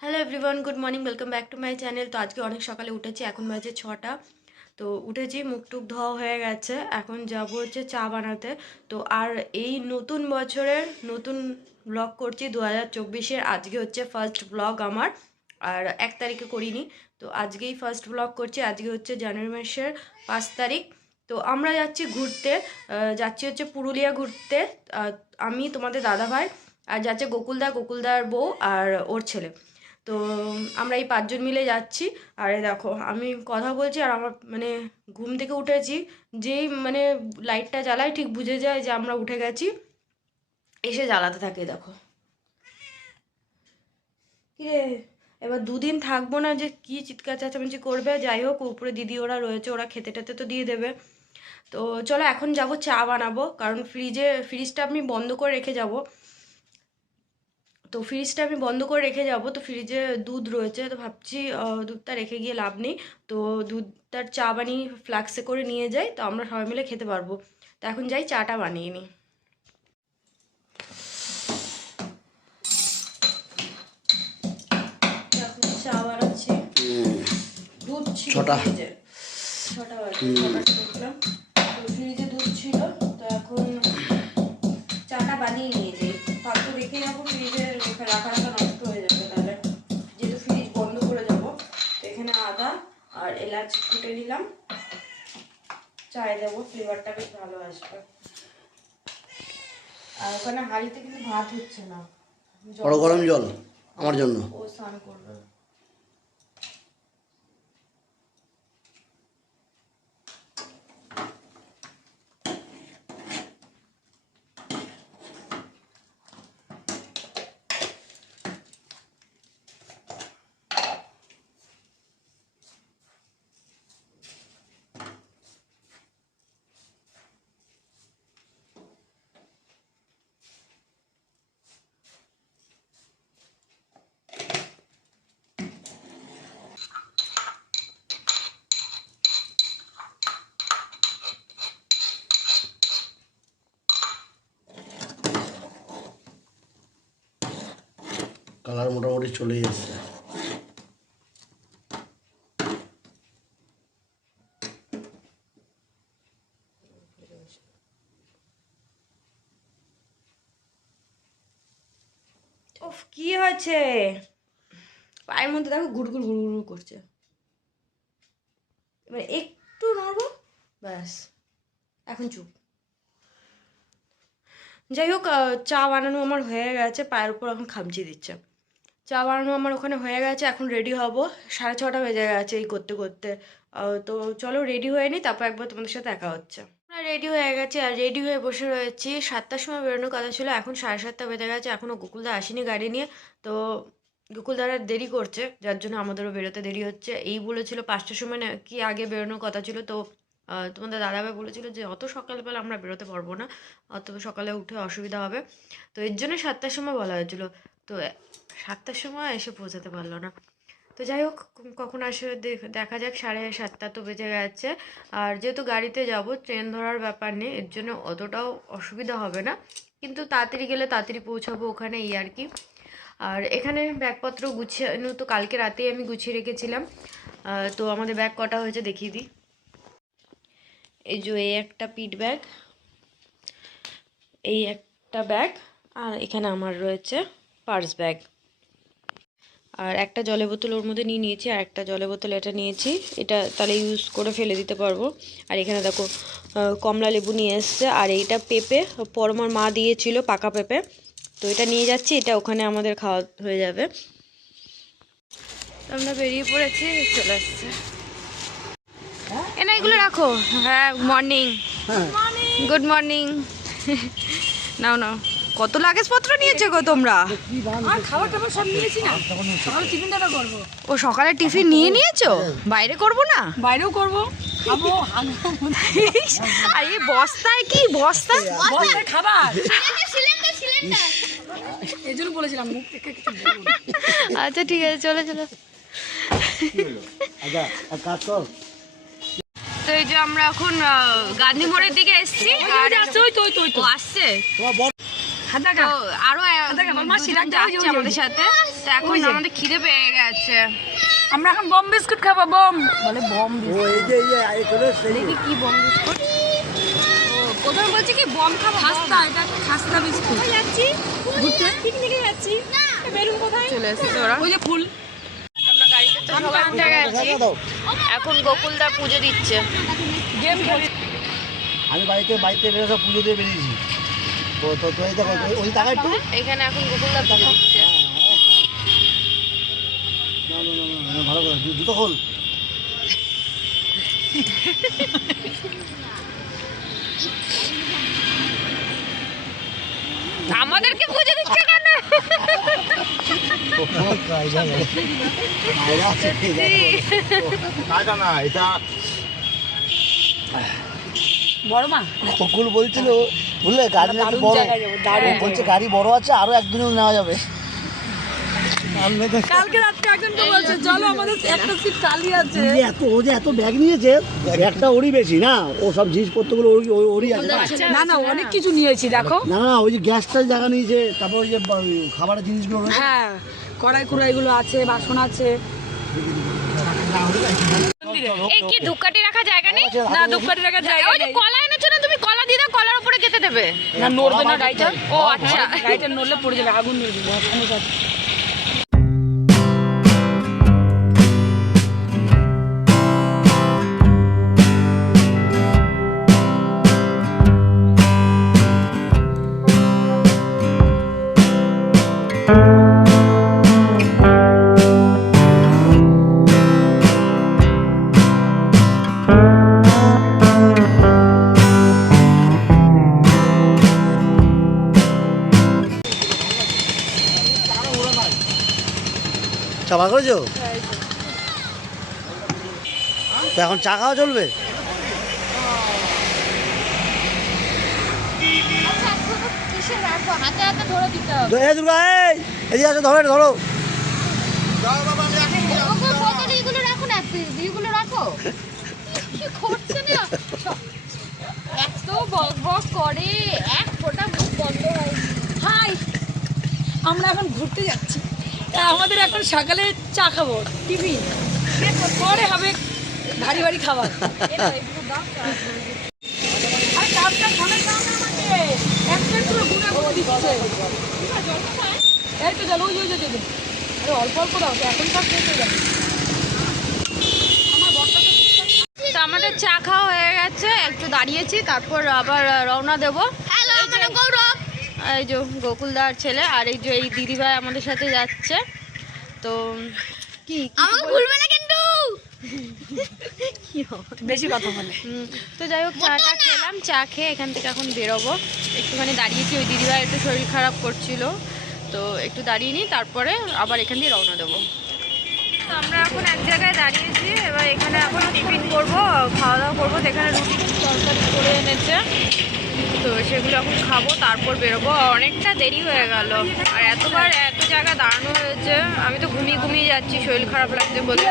Hello everyone, good morning, welcome back to my channel. তো আজকে অনেক সকালে উঠেছি, এখন বাজে 6টা। তো উঠেছি, মুখ টুক ধোয়া হয়ে গেছে, এখন যাব হচ্ছে চা বানাতে। তো আর এই নতুন বছরের নতুন ব্লগ করছি 2024-এর। আজকে হচ্ছে ফার্স্ট ব্লগ আমার, আর 1 তারিখে করিনি। তো আজকেই ফার্স্ট ব্লগ করছি। আজকে হচ্ছে জানুয়ারি মাসের 5 তারিখ। তো আমরা যাচ্ছি ঘুরতে, যাচ্ছি হচ্ছে পুরুলিয়া ঘুরতে। আমি, তোমাদের দাদাভাই, আর যাচ্ছে গোকুলদার বউ আর ওর ছেলে। তো আমরা এই 5 জন মিলে যাচ্ছি। আর দেখো আমি কথা বলছি আর আমার মানে ঘুম থেকে উঠেছি, যেই মানে লাইটটা জ্বালাই ঠিক বুঝে যায় যে আমরা উঠে গেছি, এসে জ্বালাতে থাকে। দেখো কিরে, এবার 2 দিন থাকবো না, যে কি চিৎকার চেঁচামেচি করবে। যাই হোক, উপরে দিদি ওরা রয়েছে, ওরা খেতে টেতে তো দিয়ে দেবে। তো চলো এখন যাব চা বানাবো, কারণ ফ্রিজটা আমি বন্ধ করে রেখে যাব। তো ফ্রিজটা আমি বন্ধ করে রেখে যাব। তো ফ্রিজে দুধ রয়েছে, তো ভাবছি দুধটা রেখে গিয়ে লাভ নেই। তো দুধটার চা বানিয়ে ফ্লাক্সে করে নিয়ে যাই, তো আমরা সবাই মিলে খেতে পারবো। তো এখন যাই চাটা বানিয়ে নিই। এখন চা বানাচ্ছি, দুধ ছিল ফ্রিজে। 6টা বাজে, 6টায় উঠলাম, তো ফ্রিজে দুধ ছিল। তো এখন চাটা বানিয়ে নিয়ে যাই, ফালতু রেখে যাবো ফ্রিজে, রাখা নষ্ট হয়ে যাবে তাহলে। যেহেতু ফ্রিজ বন্ধ করে যাবো, তো এখানে আদা আর এলাচ কুটে নিলাম, চায়ে দেবো, ফ্লেভারটা বেশ ভালো আসবে। আর ওখানে হাঁড়িতে কিন্তু ভাত হচ্ছে না, গরম জল আমার জন্য। ও স্নান করবে। কালার মোটামুটি চলেই এসছে। ওফ, কি হয়েছে? পায়ের মধ্যে দেখো গুড়গুড় গুড়গুড় করছে। এবার একটু নড়বো, ব্যাস, এখন চুপ। যাই হোক, চা বানানো আমার হয়ে গেছে, পায়ের উপর এখন খামচি দিচ্ছে। চা বানানো আমার ওখানে হয়ে গেছে, এখন রেডি হব। 6:30 বেজে গেছে এই করতে করতে। তো চলো রেডি হয়ে নিই, তারপর একবার তোমাদের সাথে দেখা হচ্ছে। আমরা রেডি হয়ে গেছি আর রেডি হয়ে বসে রয়েছি। 7টার সময় বেরোনোর কথা ছিল, এখন 7:30 বেজে গেছে, এখনও গোকুলদা আসেনি গাড়ি নিয়ে। তো গোকুলদারা দেরি করছে, যার জন্য আমাদেরও বেরোতে দেরি হচ্ছে। এই বলেছিল 5টার সময় কি আগে বেরোনোর কথা ছিল। তো তোমাদের দাদাভাই বলেছিল যে অত সকালবেলা আমরা বেরোতে পারবো না, অত সকালে উঠে অসুবিধা হবে। তো এর জন্য 7টার সময় বলা হয়েছিল। তো 7টার সময় এসে পৌঁছাতে পারলো না। তো যাই হোক, কখন আসে দেখা যাক। 7:30 তো বেজে গেছে। আর যেহেতু গাড়িতে যাব, ট্রেন ধরার ব্যাপার নেই, এর জন্য অতটাও অসুবিধা হবে না। কিন্তু তাড়াতাড়ি গেলে তাড়াতাড়ি পৌঁছাবো ওখানে, এই আর কি। আর এখানে ব্যাগপত্র গুছিয়ে তো কালকে রাতেই আমি গুছিয়ে রেখেছিলাম। তো আমাদের ব্যাগ কটা হয়েছে দেখিয়ে দিই। এই যে এই একটা পিট ব্যাগ, এই একটা ব্যাগ, আর এখানে আমার রয়েছে পার্স ব্যাগ। আর একটা জলের বোতল ওর মধ্যে নিয়ে নিয়েছি, আর একটা জলের বোতল এটা নিয়েছি, এটা তাহলে ইউজ করে ফেলে দিতে পারবো। আর এখানে দেখো কমলা লেবু নিয়ে এসছে, আর এইটা পেঁপে পরমার মা দিয়েছিল, পাকা পেঁপে। তো এটা নিয়ে যাচ্ছি, এটা ওখানে আমাদের খাওয়া হয়ে যাবে। আমরা বেরিয়ে পড়েছি, চলে আসছে। না এগুলো রাখো। হ্যাঁ, মর্নিং, গুড মর্নিং। নাও নাও, কত লাগেজপত্র নিয়েছো গো তোমরা? খাবার টাবার সব নিয়েছি না, সকালে টিফিনটা করবো। ও সকালে টিফিন নিয়ে নিয়েছো? বাইরে করবো না? বাইরেও করবো, খাবো। আর এই বস্তায় কি বস্তা খাবার এই জন্য বলেছিলাম মুখ থেকে কিছু বলবো না। আচ্ছা ঠিক আছে, চলো চলো। তো এই যে আমরা এখন গান্ধী মোড়ের দিকে এসেছি, আর ও আসছে। দেখা তো আরো দেখা, আমার মাসি দুজন দেখা, ওই যে, যাচ্ছে ওই যে, আমাদের সাথে। তো এখন ওই যে। আমাদের খিদে পেয়ে গেছে। আমরা এখন বম বিস্কুট খাবো, বম বলে বম ও এই যে চলে এসছে দেখি কি বম বিস্কুট। প্রথমে বলছে কি বম খাবো, খাস্তা, এটা খাস্তা বিস্কুট। যাচ্ছি ঘুরতে পিকনিকে যাচ্ছি। বেলুন কোথায় চলে এসেছে ওরা। ওই যে ফুল। আমরা গাড়িতে তো সবাই উঠে গেছি। এখন গোকুলদা পুজো দিচ্ছে। গেম খেলি। আমি বাড়িতে বেরো সব পুজো দিয়ে বেরিয়েছি। তো তো তো এই দেখো ওই টাকা একটু এখানে এখন গোকুলদা পুজো দিচ্ছে। না, ভালো করে জুতো খোল। আমাদেরকে পুজো দিচ্ছে কেন? না এটা বড় মা বকুল বলছিল বুঝলে গাড়ি নাকি দারুণ বড়, জায়গায় যাবো, দারুণ। ও বলছে গাড়ি বড় আছে আরো একদিনও নেওয়া যাবে। কালকে রাত্রে একজনকে বলছে চলো আমাদের একটা সিট খালি আছে। ও যে এত ব্যাগ নিয়েছে, ব্যাগটা ওরই বেশি না, ও সব জিনিসপত্রগুলো ওরই আছে না। না অনেক কিছু নিয়েছি দেখো। না ওই যে গ্যাসটার জায়গা নিয়েছে, তারপর ওই যে খাবারের জিনিসগুলো রয়েছে। হ্যাঁ কড়াই কুড়াইগুলো আছে, বাসন আছে। এই কি ধূপকাঠি রাখা জায়গা নেই? না ধূপকাঠি রাখার জায়গা ওই যে নেই। কলা এনেছো না তুমি, কলা দিয়ে দাও, কলার উপরে খেতে দেবে। না নড়বে না গাড়িটা। ও আচ্ছা। গাড়িটা নড়লে পড়ে যাবে, আগুন ধরে যাবে। চা বার করেছো? তো এখন চা খাওয়া চলবে? এই দুর্গা এই আসো, ধরো এটা ধরো। এগুলো রাখো না, এগুলো রাখো। কি করছে না? এত বক বক করে, এক ফোঁটা মুখ বন্ধ হয়। হাই, আমরা এখন ঘুরতে যাচ্ছি। তা আমাদের এখন সকালে চা খাবো, টিফিন, পরে হবে ভারী ভারী খাবার। আর কাপটা খাবার দাও না আমাকে, একটা পুরো গুঁড়া করে দিচ্ছে। এই তো চলো, ওই যে আরে অল্প অল্প দাও, এখন সব শেষ হয়ে যাবে। আমার বরটা তো তো আমাদের চা খাওয়া হয়ে গেছে, একটু দাঁড়িয়েছি, তারপর আবার রওনা দেবো। হ্যালো, আমার নাম গৌরব। এই যে গোকুলদার ছেলে, আর এই যে এই দিদিভাই আমাদের সাথে যাচ্ছে। তো কি আমাকে ভুলবে না কিন্তু। বেশি কথা বলে। তো যাই হোক, চাটা খেলাম, চা খেয়ে এখান থেকে এখন বেরোবো। একটুখানি দাঁড়িয়েছি, ওই দিদিভাই একটু শরীর খারাপ করছিল, তো একটু দাঁড়িয়ে নিই, তারপরে আবার এখান দিয়ে রওনা দেবো। তো আমরা এখন এক জায়গায় দাঁড়িয়েছি, এবার এখানে এখন টিফিন করবো, খাওয়া দাওয়া করবো। তো এখানে রুটি তরকারি করে এনেছে, তো সেগুলো এখন খাবো, তারপর বেরোবো। অনেকটা দেরি হয়ে গেল, আর এতবার এত জায়গা দাঁড়ানো হয়েছে, আমি তো ঘুমিয়ে যাচ্ছি, শরীর খারাপ লাগছে বলে।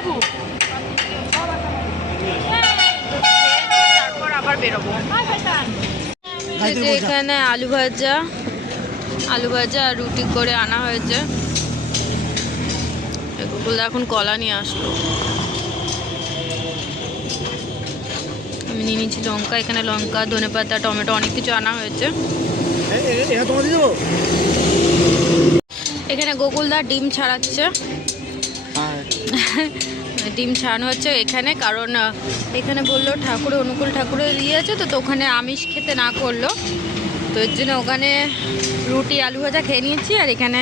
তারপর আবার বেরোবো। এই যে এখানে আলু ভাজা আর রুটি করে আনা হয়েছে। গোকুলদা এখন কলা নিয়ে আসলো। আমি নিয়ে নিচ্ছি লঙ্কা, এখানে লঙ্কা, ধনেপাতা, টমেটো, অনেক কিছু আনা হয়েছে। এটা তোমার দিয়ে দেবো? এখানে গোকুলদা ডিম ছাড়াচ্ছে। ডিম ছাড়ানো হচ্ছে এখানে, কারণ এখানে বললো ঠাকুরের অনুকূল ঠাকুরের দিয়েছে, তো ওখানে আমিষ খেতে না করলো, তো এর জন্য ওখানে রুটি আলু ভাজা খেয়ে নিয়েছি, আর এখানে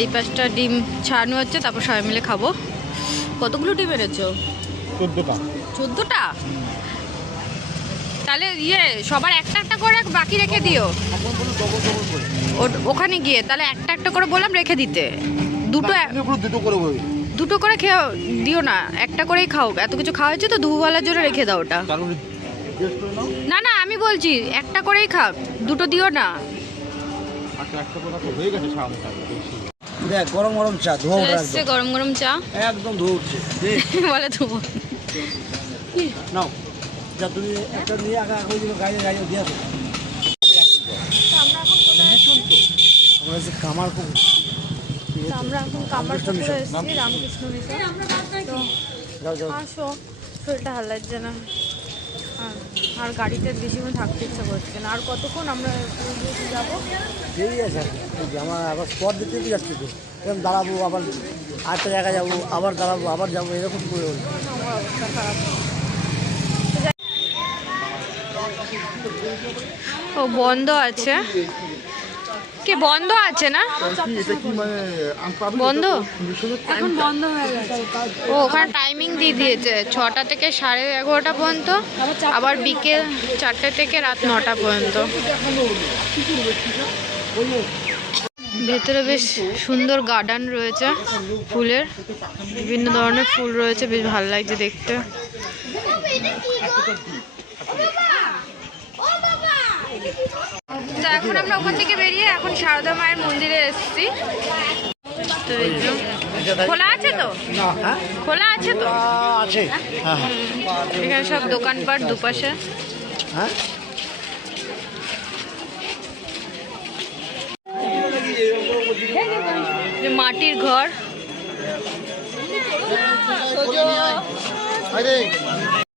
এই 5টা ডিম ছাড়ানো হচ্ছে, তারপর সবাই মিলে খাবো। কতগুলো ডিম এনেছো? 14টা? তাহলে সবার একটা একটা করে বাকি রেখে দিও ওখানে গিয়ে, তাহলে একটা একটা করে বললাম রেখে দিতে। দুটো করে খেয়ে দিও না, একটা করেই খাও, এত কিছু খাওয়া হয়েছে তো, দুবেলার জন্য রেখে দাও ওটা। না আমি বলছি একটা করেই খাও, দুটো দিও না। দেখ গরম গরম চা ধোয়া ওঠা এসছে গরম গরম চা, একদম ধোয়া উঠছে। বলে ধোবো। নাও যা, তুমি একটা নিয়ে আগে গাড়ি দিয়ে আসো। কামার খুব তো আমরা এখন কামারপুকুরে এসেছি রামকৃষ্ণ মিশন। তো যাও যাও আসো, শরীরটা ভালো লাগছে না, আর গাড়িতে বেশিক্ষণ থাকতে ইচ্ছা করছে না। আর কতক্ষণ আমরা যাবো? দেরি আছে এই যে আমার আবার স্পট দিতে যাচ্ছি তো, এরকম দাঁড়াবো আবার আরেকটা জায়গায় যাবো, আবার দাঁড়াবো আবার যাবো, এরকম করে হলো। আমার অবস্থা খারাপ। ও বন্ধ আছে, কি বন্ধ আছে না? বন্ধ এখন বন্ধ হয়ে গেছে। ও ওখানে টাইমিং দিয়ে দিয়েছে 6টা থেকে 11:30 পর্যন্ত, আবার বিকেল 4টে থেকে রাত 9টা পর্যন্ত। ভেতরে বেশ সুন্দর গার্ডেন রয়েছে ফুলের, বিভিন্ন ধরনের ফুল রয়েছে, বেশ ভালো লাগছে দেখতে। তো এখন আমরা ওখান থেকে বেরিয়ে এখন সারদা মায়ের মন্দিরে এসেছি। তো এই যে খোলা আছে তো, হ্যাঁ খোলা আছে তো, আছে হ্যাঁ এখানে সব দোকানপাট দুপাশে। হ্যাঁ যে মাটির ঘর,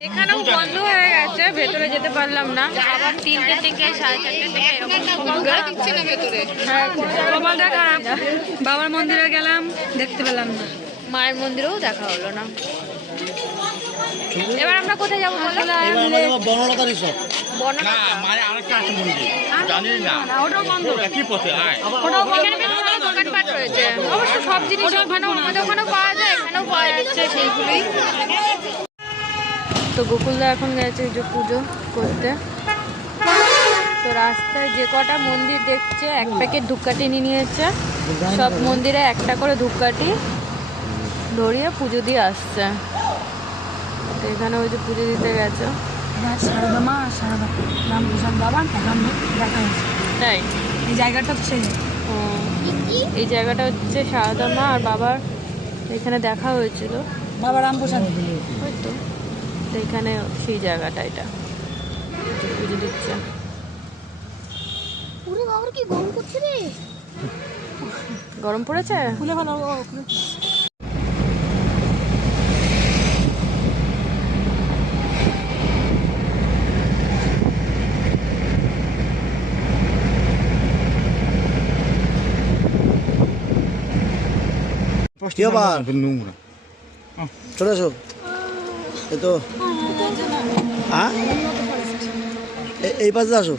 এখানেও বন্ধ হয়ে গেছে, ভেতরে যেতে পারলাম না। আবার 3টে থেকে 4:30 থেকে এরকম দিচ্ছে না ভেতরে। কপালটা খারাপ, বাবার মন্দিরে গেলাম দেখতে পেলাম না, মায়ের মন্দিরেও দেখা হলো না। এবার আমরা কোথায় যাবো বলো? বনলতা রিসর্ট। ওটাও বন্ধ। এখানে বেশ ভালো দোকানপাট রয়েছে, অবশ্য সব জিনিস ওখানেও আমাদের ওখানেও পাওয়া যায়, এখানেও পাওয়া যাচ্ছে সেইগুলোই। তো গোকুলদা এখন গেছে এই যে পুজো করতে। তো রাস্তায় যে কটা মন্দির দেখছে এক প্যাকেট ধূপকাঠি নিয়ে নিয়েছে, সব মন্দিরে একটা করে ধূপকাঠি ধরিয়ে পুজো দিয়ে আসছে। তো এখানে ওই যে পুজো দিতে গেছে, সারদা মা আর সারদা রামপ্রসাদ বাবা সামনে দেখা হয়েছে। তাই এই জায়গাটা তো সেই ও, এই জায়গাটা হচ্ছে সারদা মা আর বাবার এখানে দেখা হয়েছিল, বাবা রামপ্রসাদ। হয়তো। তো এখানে সেই জায়গাটা, এটা পুজো দিচ্ছে। পুরো বাবার কি গরম করছে রে? গরম পড়েছে? খুলে ভালো কি আবার চলে এসো। এই তো হ্যাঁ এই পাশে আসো।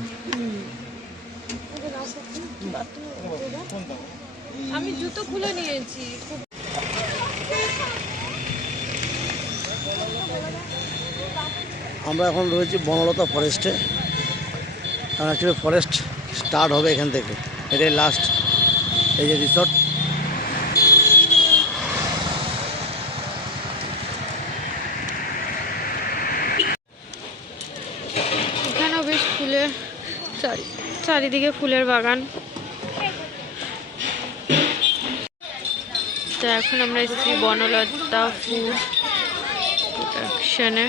আমি জুতো খুলে নিয়েছি। আমরা এখন রয়েছি বনলতা ফরেস্টে, কারণ অ্যাকচুয়ালি ফরেস্ট স্টার্ট হবে এখান থেকে, এটাই লাস্ট এই যে রিসর্ট। এখানেও বেশ ফুলের চারিদিকে ফুলের বাগান। তো এখন আমরা এসেছি বনলতা ফুড প্রোডাকশনে।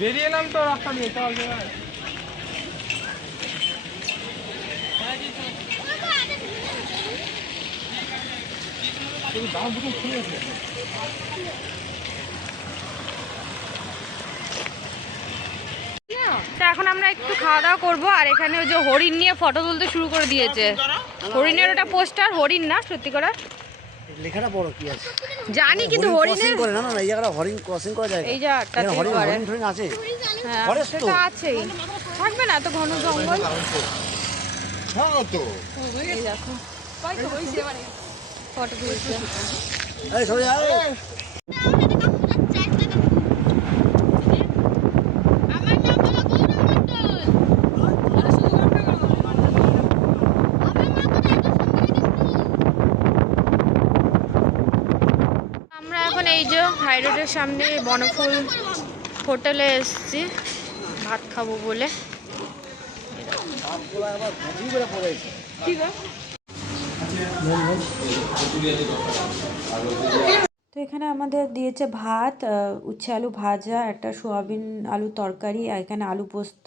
বেরিয়ে এলাম তো রাস্তা দিয়ে, চল তো এখন আমরা একটু খাওয়া দাওয়া করবো, আর এখানে ওই যে হরিণ নিয়ে ফটো তুলতে শুরু করে দিয়েছে। হরিণের ওটা পোস্টার, হরিণ না সত্যি করে লেখাটা বড় কি আছে জানি, কিন্তু হরিণের করে না, না এই জায়গাটা হরিণ ক্রসিং করা যায়। এই জায়গাটাতে হরিণ করে। হরিণ টরিণ আছে, হ্যাঁ Forest তো। সেটা আছেই, থাকবে না এত ঘন জঙ্গল। এই দেখো ফটো তুলছে। এই সরে আয়। আমার নাম হলো গৌরব মণ্ডল। আমার মা তো আমরা এখন এই যে হাই রোডের সামনে বনফুল হোটেলে এসেছি ভাত খাবো বলে। ঠিক আছে তো এখানে আমাদের দিয়েছে ভাত, উচ্ছে আলু ভাজা, একটা সোয়াবিন আলু তরকারি, আর এখানে আলু পোস্ত,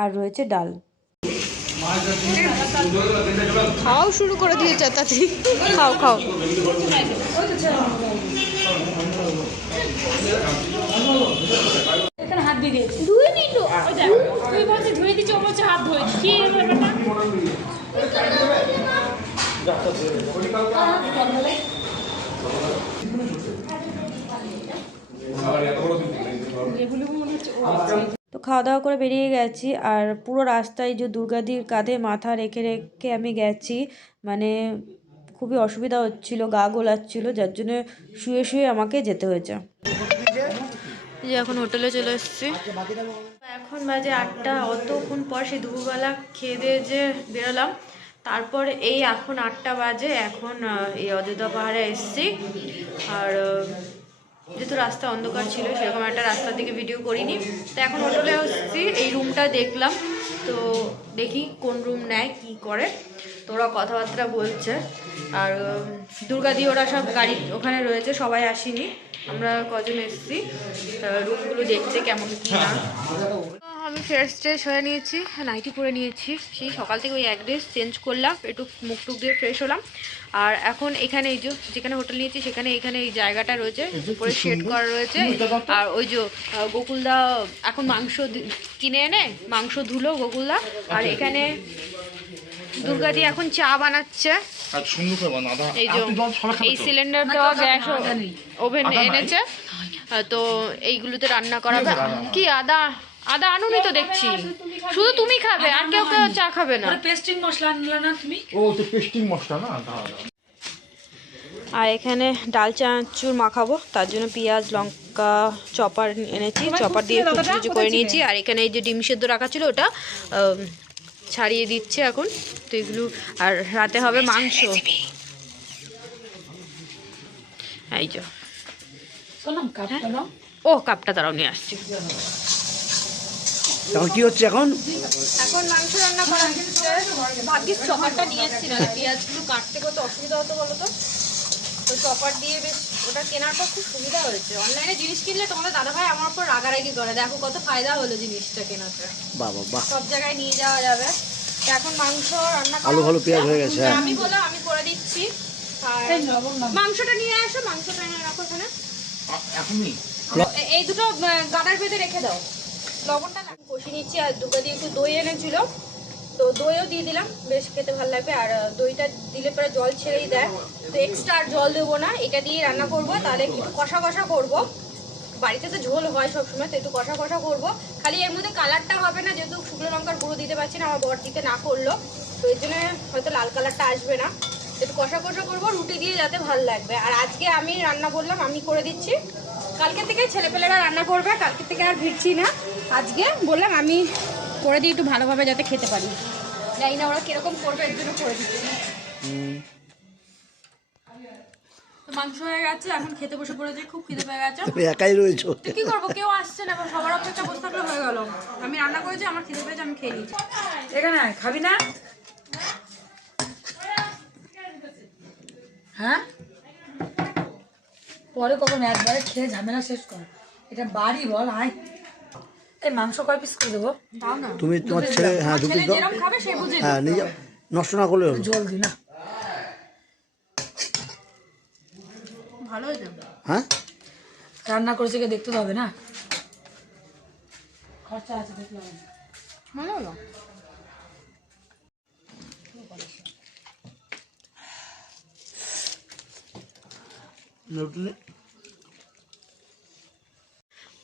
আর রয়েছে ডাল। খাও শুরু করে দিয়েছে তাড়াতাড়ি, খাও খাও। এখানে হাত দিয়ে দিয়েছি ধুয়ে নি তো তুই বলছিস ধুয়ে দিচ্ছি ও বলছে হাত ধুয়ে কি তো খাওয়া দাওয়া করে বেরিয়ে গেছি, আর পুরো রাস্তায় যে দুর্গাদির কাঁধে মাথা রেখে রেখে আমি গেছি, মানে খুবই অসুবিধা হচ্ছিল, গা গোলাচ্ছিল, যার জন্য শুয়ে শুয়ে আমাকে যেতে হয়েছে। যে এখন হোটেলে চলে এসেছি, এখন বাজে 8টা। অতক্ষণ পর সেই দুপুরবেলা খেয়ে দিয়ে যে বেরোলাম, তারপর এই এখন 8টা বাজে, এখন এই অযোধ্যা পাহাড়ে এসেছি। আর যেহেতু রাস্তা অন্ধকার ছিল, সেরকম একটা রাস্তার দিকে ভিডিও করিনি, তো এখন হোটেলে এসেছি। এই রুমটা দেখলাম, তো দেখি কোন রুম নেয় কি করে, তো ওরা কথাবার্তা বলছে। আর দুর্গাদি ওরা সব গাড়ি ওখানে রয়েছে, সবাই আসেনি, আমরা কজন এসেছি, রুমগুলো দেখছে কেমন কি না। আমি ফ্রেশ ট্রেশ হয়ে নিয়েছি, নাইটি পরে নিয়েছি, সেই সকাল থেকে ওই এক ড্রেস চেঞ্জ করলাম, একটু মুখ টুক দিয়ে ফ্রেশ হলাম। আর এখন এখানে এই যে যেখানে হোটেল নিয়েছি সেখানে এখানে এই জায়গাটা রয়েছে, উপরে শেড করা রয়েছে। আর ওই যে গোকুলদা এখন মাংস কিনে এনে মাংস ধুলো গোকুলদা। আর এখানে দুর্গাদি এখন চা বানাচ্ছে, এই যে এই সিলিন্ডার দেওয়া গ্যাস ওভেন এনেছে, তো এইগুলোতে রান্না করাবে। কি আদা আদা আনুনি তো দেখছি, শুধু তুমি খাবে, আর কেউ কেউ চা খাবে না। পেস্টিং মশলা আনলা না তুমি? ও তো পেস্টিং মশলা না। আর এখানে ডাল চানাচুর মাখাবো, তার জন্য পেঁয়াজ লঙ্কা চপার এনেছি, চপার দিয়ে কুচি কুচি করে নিয়েছি। আর এখানে এই যে ডিম সেদ্ধ রাখা ছিল ওটা ছাড়িয়ে দিচ্ছে এখন, তো এগুলো। আর রাতে হবে মাংস, এই যে। ও কাপটা তারাও নিয়ে আসছে। এখন কি হচ্ছে এখন? এখন মাংস রান্না করা হচ্ছে। ভাগ্যিস চপারটা নিয়ে এসেছি, না পেঁয়াজগুলো কাটতে কত অসুবিধা হতো বলো তো। তো চপার দিয়ে বেশ ওটা কেনার পর খুব সুবিধা হয়েছে। অনলাইনে জিনিস কিনলে তোমাদের দাদাভাই আমার উপর রাগারাগি করে, দেখো কত ফায়দা হলো জিনিসটা কেনাতে, বাবা বাহ, সব জায়গায় নিয়ে যাওয়া যাবে। তো এখন মাংস রান্না করা আলু ভালো হচ্ছে। পেঁয়াজ হয়ে গেছে। আমি বললাম আমি করে দিচ্ছি। আর মাংসটা নিয়ে আসো, মাংসটা এনে রাখো এখানে, এখনই এই দুটো গাদার ভেতরে রেখে দাও। লবণটা কষিয়ে নিচ্ছি, আর দুটো দিয়ে একটু দই এনেছিল, তো দইও দিয়ে দিলাম, বেশ খেতে ভালো লাগবে। আর দইটা দিলে পরে জল ছেড়েই দেয়, তো এক্সট্রা আর জল দেবো না, এটা দিয়ে রান্না করবো। তাহলে একটু কষা কষা করবো, বাড়িতে তো ঝোল হয় সবসময়, তো একটু কষা কষা করবো। খালি এর মধ্যে কালারটা হবে না, যেহেতু শুকনো লঙ্কার গুঁড়ো দিতে পারছি না, আমার বর দিতে না করলো, তো এর জন্য হয়তো লাল কালারটা আসবে না। একটু কষা কষা করবো, রুটি দিয়ে যাতে ভালো লাগবে। আর আজকে আমি রান্না করলাম, আমি করে দিচ্ছি, কালকে থেকে ছেলেপেলেরা রান্না করবে, কালকে থেকে আর ভিড়ছি না। আজকে বললাম আমি করে দিই একটু ভালোভাবে যাতে খেতে পারি, জানি না ওরা কিরকম করবে, এর জন্য করে দিচ্ছি। তো মাংস হয়ে গেছে, এখন খেতে বসে পড়েছি, খুব খিদে পেয়ে গেছে। তুমি একাই রয়েছো? তো কি করবো, কেউ আসছে না, এবার সবার অপেক্ষা বসে থাকলে হয়ে গেল। আমি রান্না করেছি, আমার খিদে পেয়েছে, আমি খেয়ে নিচ্ছি। এখানে খাবি না? হ্যাঁ, পরে কখন একবারে খেয়ে ঝামেলা শেষ কর, এটা বাড়ি বল। আয়, এই মাংস কয় পিস করে দেবো? দাও না, তুমি তোমার ছেলে, হ্যাঁ দুটো দাও। যেরকম খাবে সে বুঝে হ্যাঁ নিজে নষ্ট না করলে হলো। জল দি না, ভালো হয়েছে। হ্যাঁ রান্না করেছে কে দেখতে তো হবে না, খরচা আছে দেখতে হবে না। ভালো হলো।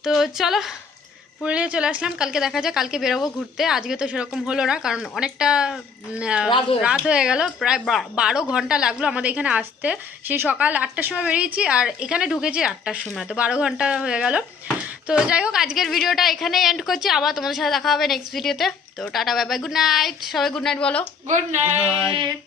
তো চলো পুরুলিয়া চলে আসলাম, কালকে দেখা যায়, কালকে বেরোবো ঘুরতে। আজকে তো সেরকম হলো না, কারণ অনেকটা রাত হয়ে গেল, প্রায় 12 ঘন্টা লাগলো আমাদের এখানে আসতে। সেই সকাল 8টার সময় বেরিয়েছি, আর এখানে ঢুকেছি 8টার সময়, তো 12 ঘন্টা হয়ে গেল। তো যাই হোক, আজকের ভিডিওটা এখানে এন্ড করছি, আবার তোমাদের সাথে দেখা হবে নেক্সট ভিডিওতে। তো tata bye bye, good night, সবাই গুড নাইট বলো। Good night.